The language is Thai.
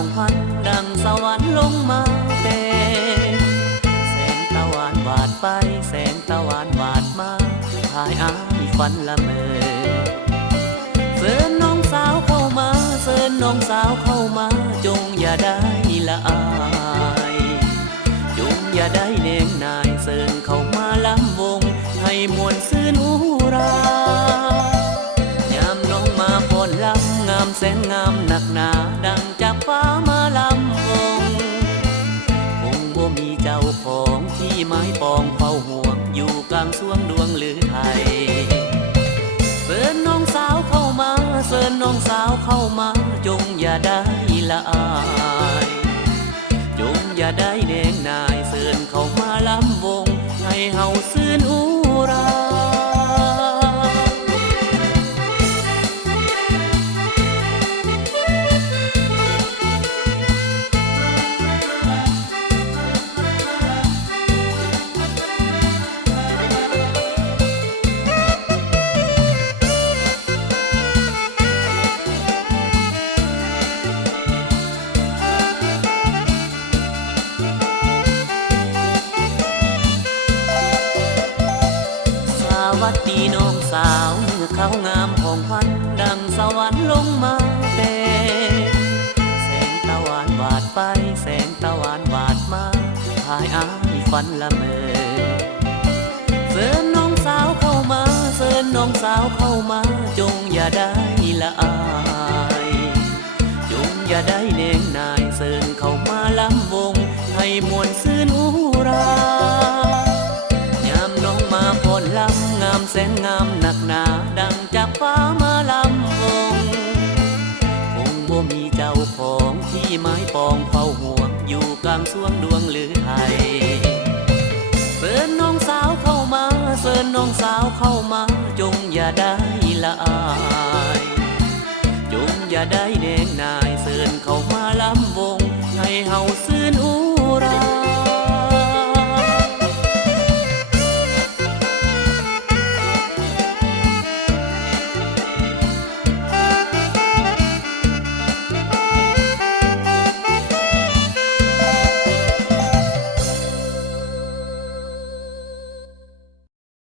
ของพันดังสวรรค์ลงมาแต่แสงตะวันวาดไปแสงตะวันวาดมาพายอายฝันละเมอเชิญน้องสาวเข้ามาเชิญน้องสาวเข้ามาจงอย่าได้ละอายจงอย่าได้เน่งนายเชิญเข้ามาล้ำวงให้มวลซื่นอุรายามน้องมาพรลำงามแสนงามหนักหนาดังจากฟ้ามาลำวงคงบ่มีเจ้าของที่ไม้ปองเฝ้าห่วงอยู่กลางสวงดวงหรือไทยเชิญน้องสาวเข้ามาเชิญน้องสาวเข้ามาจงอย่าได้ละอายจงอย่าได้เน่งนายเชิญเข้ามาล้ำวงให้เฮาซื่นอุราสวัสดีน้องสาวเมื่อเขางามของพันดังสวรรค์ลงมาแต่แสงตะวันวาดไปแสงตะวันวาดมาพายอายฝันละเมอเชิญน้องสาวเข้ามาเชิญน้องสาวเข้ามาจงอย่าได้ละอายจงอย่าได้เน่งนายเชิญเข้ามาล้ำวงให้มวลซื่นอุรายามน้องมาพรลำงามแสนงามหนักหนาดังจากฟ้ามาลำวงคงบ่มีเจ้าของที่ไม้ปองเฝ้าห่วงอยู่กลางสวงดวงหรือไทยเชิญน้องสาวเข้ามาเชิญน้องสาวเข้ามาจงอย่าได้ละอายจงอย่าได้เน่งนายเชิญเข้ามาล้ำวง